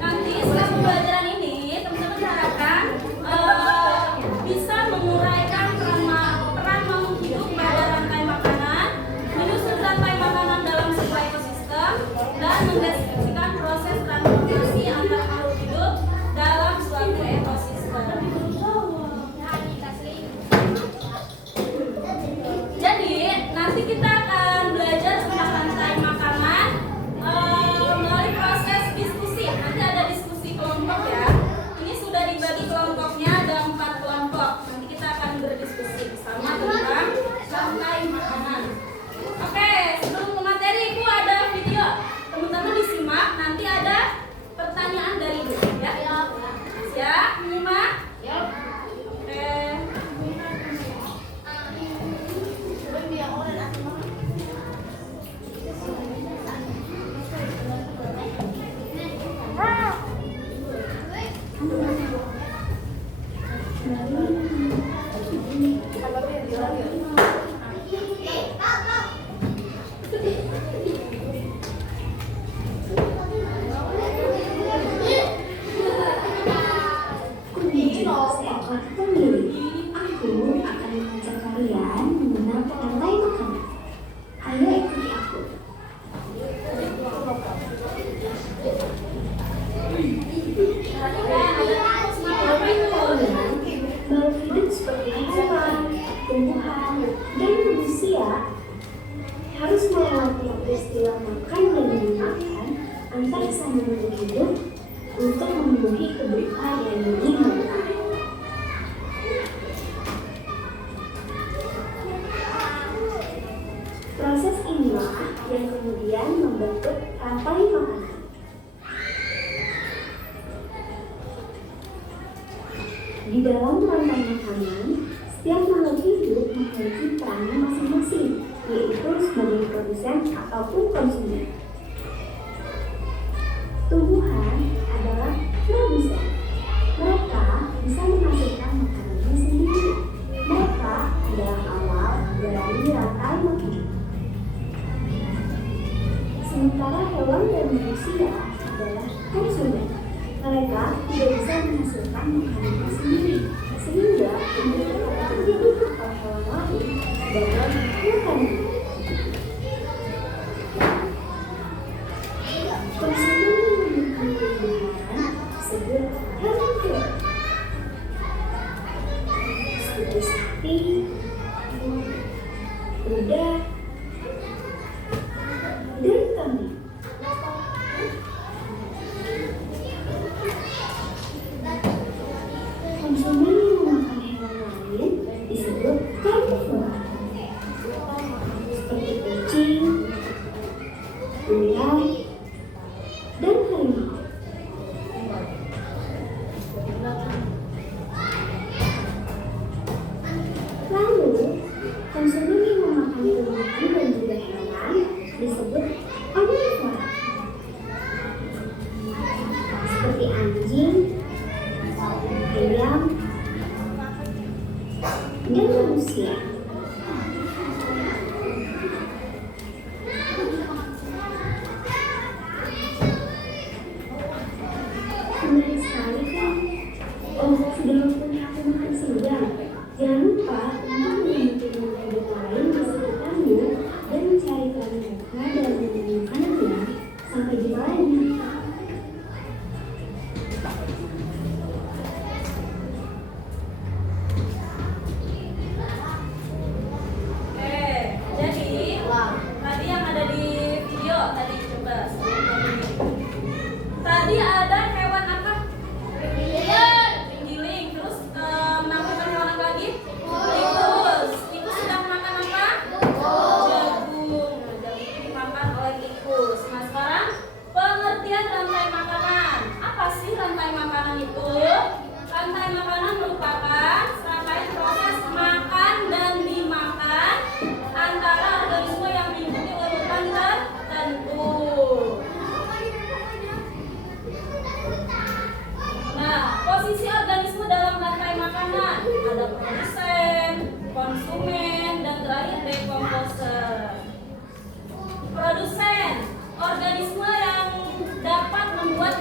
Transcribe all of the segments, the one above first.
Nanti setelah pembelajaran ini, teman-teman diharapkan bisa menguraikan peran makhluk hidup pada rantai makanan, menyusun rantai makanan dalam sebuah ekosistem, dan mendeskripsikan proses transformasi antar makhluk hidup dalam suatu ekosistem. Jadi nanti kita akan belajar tentang rantai makanan melalui proses diskusi. Nanti ada diskusi kelompok ya. Ini sudah dibagi kelompoknya, ada 4 kelompok. Nanti kita akan berdiskusi bersama tentang rantai makanan. Oke, sebelum ke materi, itu ada video. Teman-teman disimak. Nanti ada pertanyaan dari ibu ya. Siap? Menyimak? Oke. Aku akan mengajak kalian mengenal rantai makanan. Ayo ikuti aku. Makhluk hidup seperti hewan, tumbuhan, dan manusia harus melewati peristiwa makan dan dimakan antar sama makhluk hidup untuk memenuhi kebutuhan yang diinginkan. Proses inilah yang kemudian membentuk rantai makanan. Di dalam rantai makanan, setiap makhluk hidup memiliki perannya masing-masing, yaitu sebagai produsen ataupun konsumen. Tumbuhan adalah produsen. Mereka bisa menghasilkan makanannya sendiri. Mereka adalah awal dari rantai makanan. Sementara hewan dan manusia adalah konsumen. Mereka tidak bisa menghasilkan makanannya sendiri, sehingga dibutuhkan atau hewan lain sebagai makanan. Konsumen yang memiliki kebutuhan disebut herbivore, seperti sapi, kuda, dan kambing. Konsumen yang memakan hewan lain disebut carnivore, seperti kucing, ular, dan harimau. Lalu, konsumen yang memakan tumbuhan dan juga hewan disebut omnivora, seperti anjing, ayam, dan manusia. Menarik sekali kan? Oh, sudah waktunya aku makan siang. Jangan lupa untuk mengikuti makhluk hidup lain di sekitarmu dan mencari peran mereka dalam mencari makanannya. Sampai jumpa lagi. Tadi yang ada di video tadi coba tadi ada hewan apa? Penggiling. Terus menampilkan hewan apa lagi? Tikus. Tikus sedang makan apa? Jagung. Jagung dimakan oleh tikus. Nah sekarang pengertian rantai makanan. Apa sih rantai makanan itu? Rantai makanan merupakan serangkaian proses makan dan dimakan antara organisme yang mengikuti urutan tertentu. Nah, posisi organisme dalam rantai makanan ada produsen, konsumen, dan terakhir dekomposer. Produsen, organisme yang dapat membuat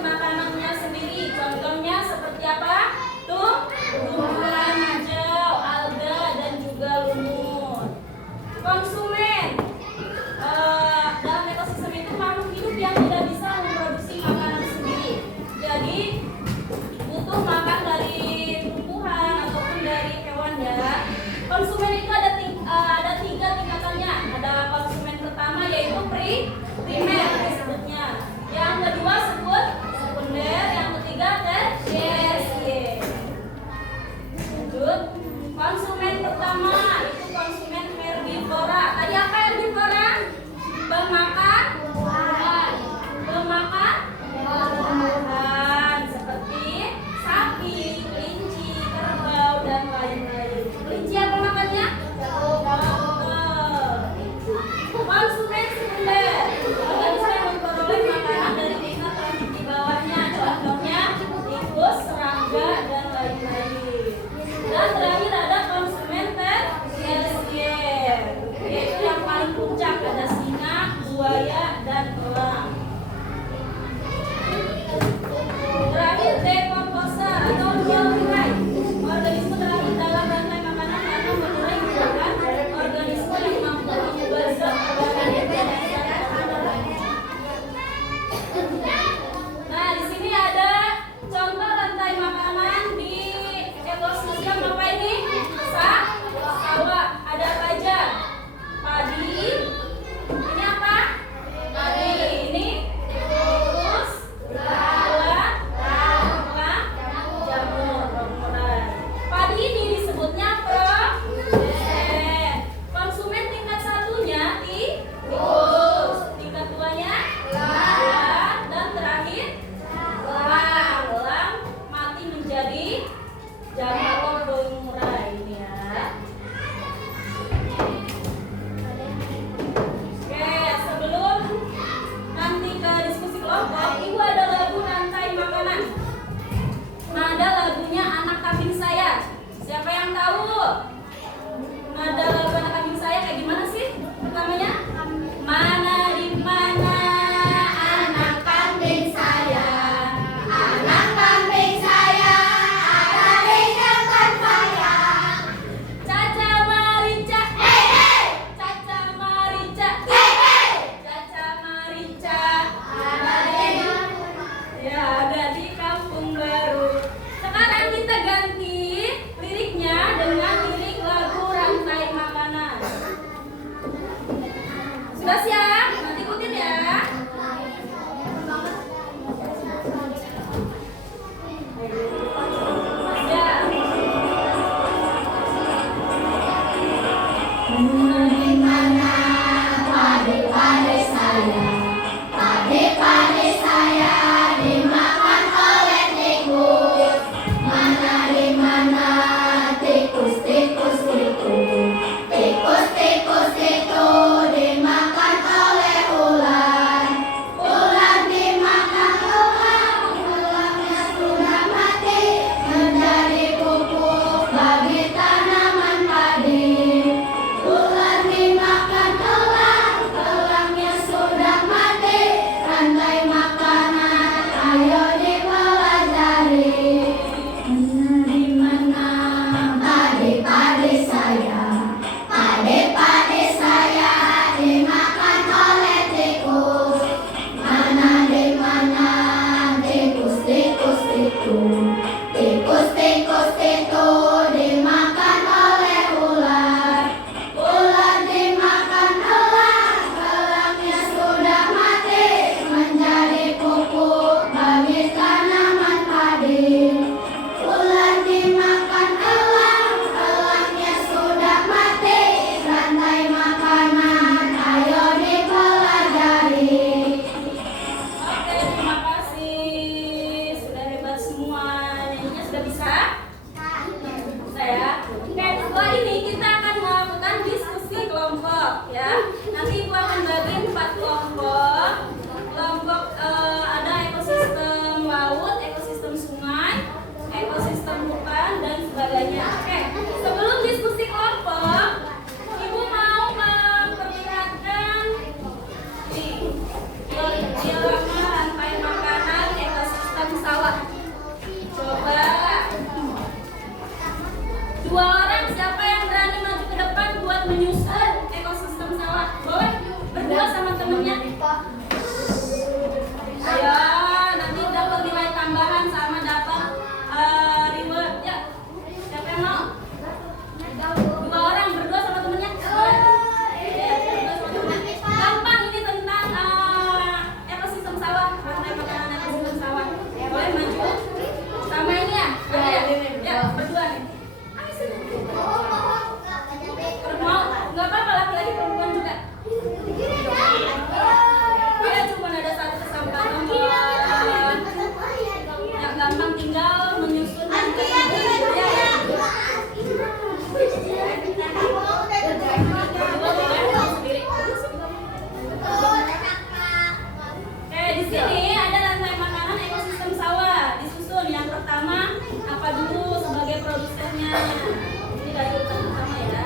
ini dari urutan pertama ya.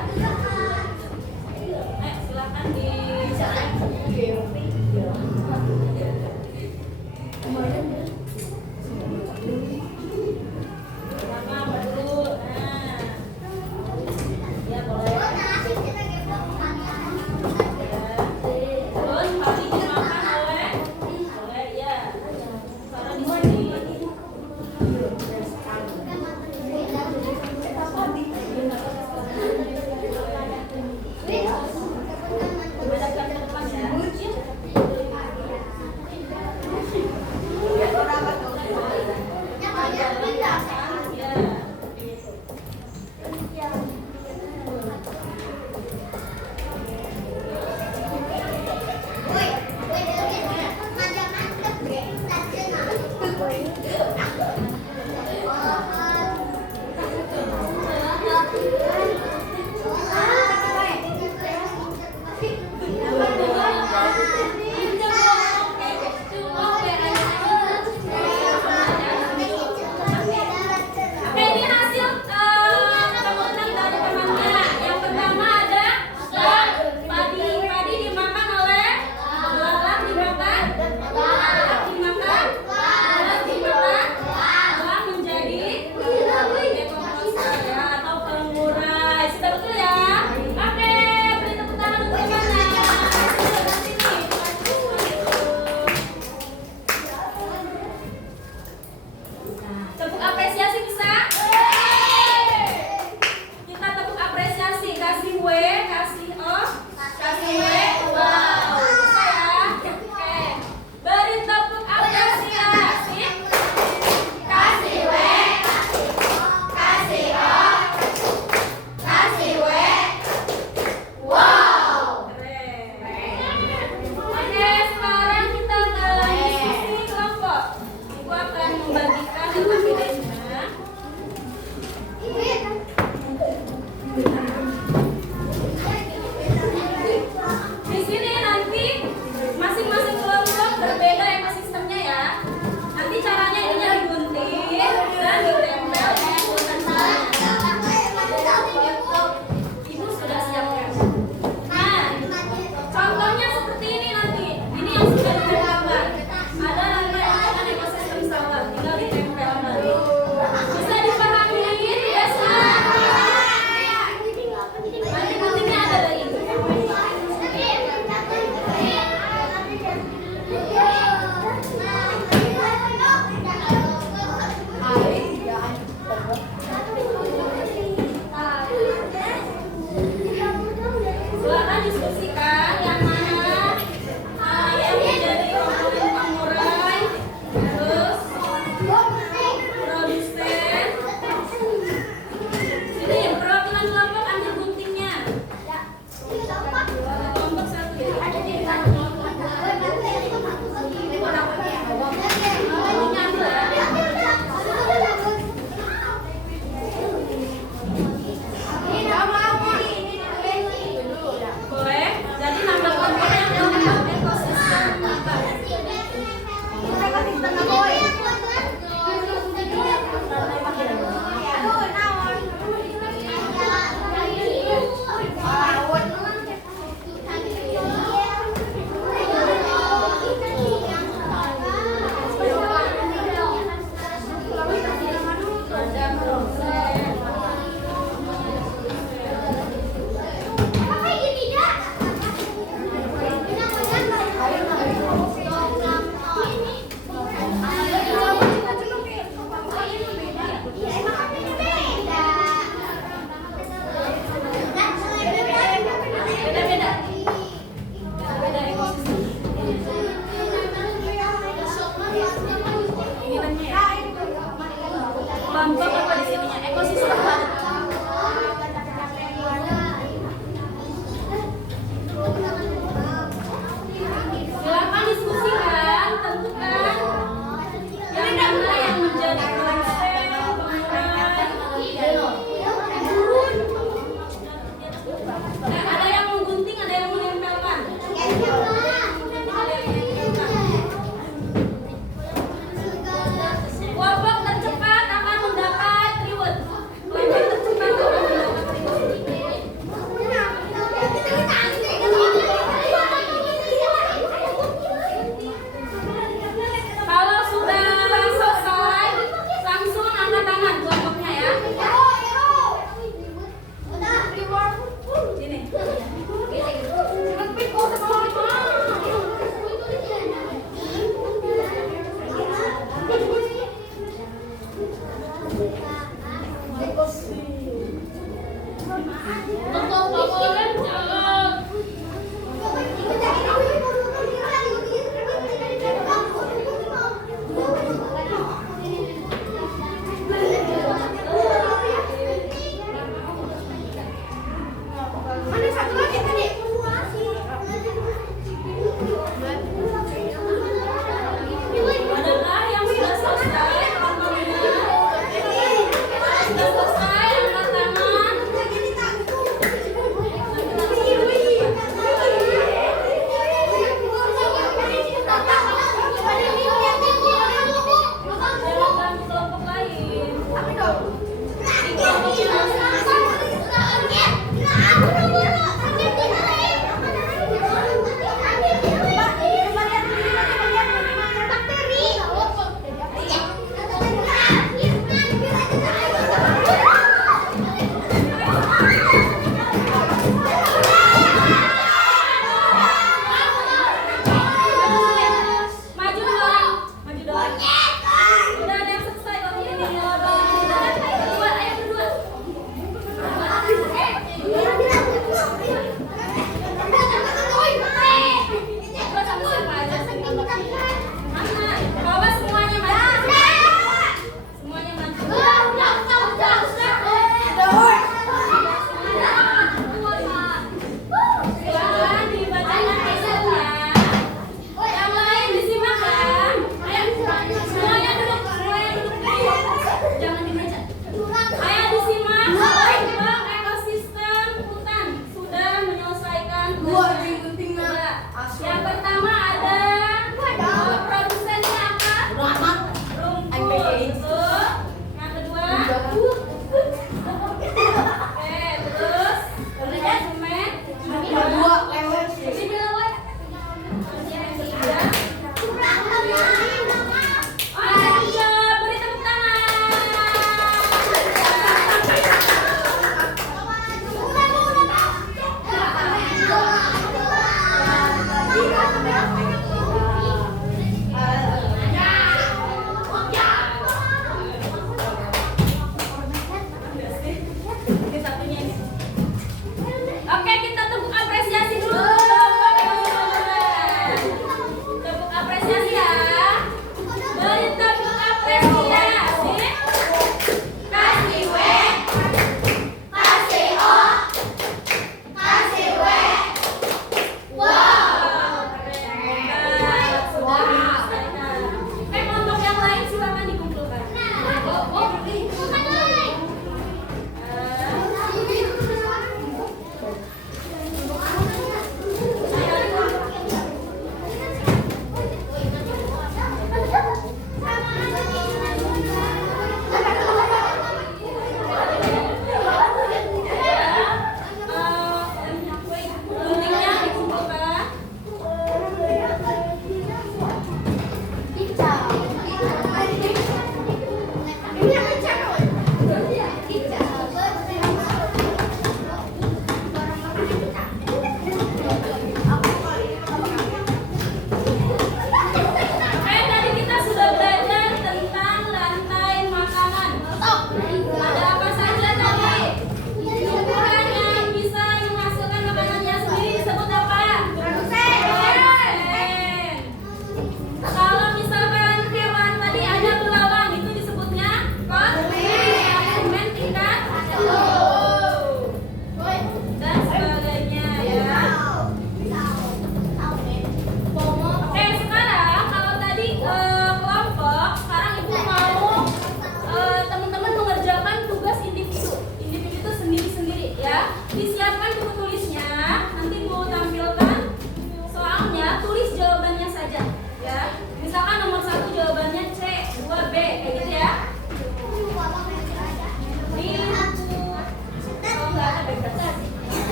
Silakan pertama apa dulu? Ya boleh. Terus kali dimakan oleh ya. Taruh di sini. Bedakan ke depan ya. Oke, ini hasil keputusan dari temannya. Yang pertama ada padi. Padi dimakan oleh belalang, dimakan belalang, dimakan belalang, dimakan belalang menjadi dekomposer ya, atau pengurai. Sudah betul ya? Oke, beri tepuk tangan untuk temannya. Sudah sini. Tepuk apresiasi bisa? Kita tepuk apresiasi, kasih W, kasih O, kasih W, wow, bisa ya? Oke, beri tepuk apresiasi, kasih W, kasih O, kasih W, wow, keren. Oke, sekarang kita dalam diskusi kelompok. Ibu akan membagikan materinya. Di sini nanti masing-masing kelompok berbeda ekosistemnya ya. Nanti caranya ininya digunting dan ditempel di urutan Ibu sudah siapkan. Nah, contohnya seperti ini nanti. Ini yang sudah ditempelkan. Ada rangkaian ekosistem sawah, tinggal ditempelkan. Bisa dipahami ya, nanti guntingnya ada dari itu. Silakan diskusikan yang mana yang menjadi komponen pengurai, terus produsen. Sini perwakilan kelompok ambil guntingnya. Kelompok satu ya. Guntingnya ambil ya. Boleh. Jadi nambah komponen untuk ekosistem apa? Beda-beda. Beda ekosistem. Ini namanya ya. Kelompok apa di sininya? Ekosistem apa? Silakan diskusikan, tentukan yang mana yang menjadi produsen, pengurai. Ada yang menggunting, ada yang menempelkan. Ada yang menempelkan. Kelompok tercepat akan mendapat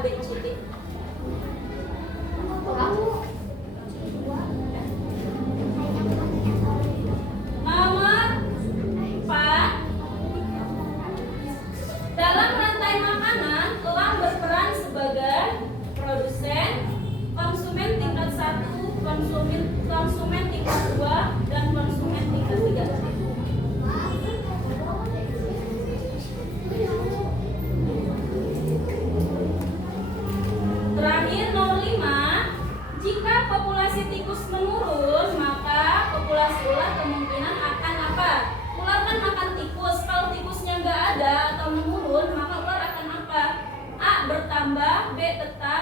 A, B, C, D? Nomor 4. Dalam rantai makanan, elang berperan sebagai produsen, konsumen tingkat 1, konsumen tingkat 2, dan konsumen tingkat 3. Terakhir nomor 5, jika populasi tikus menurun, maka populasi ular kemungkinan akan apa? Ular kan makan tikus, kalau tikusnya nggak ada atau menurun, maka ular akan apa? A. Bertambah, B. Tetap,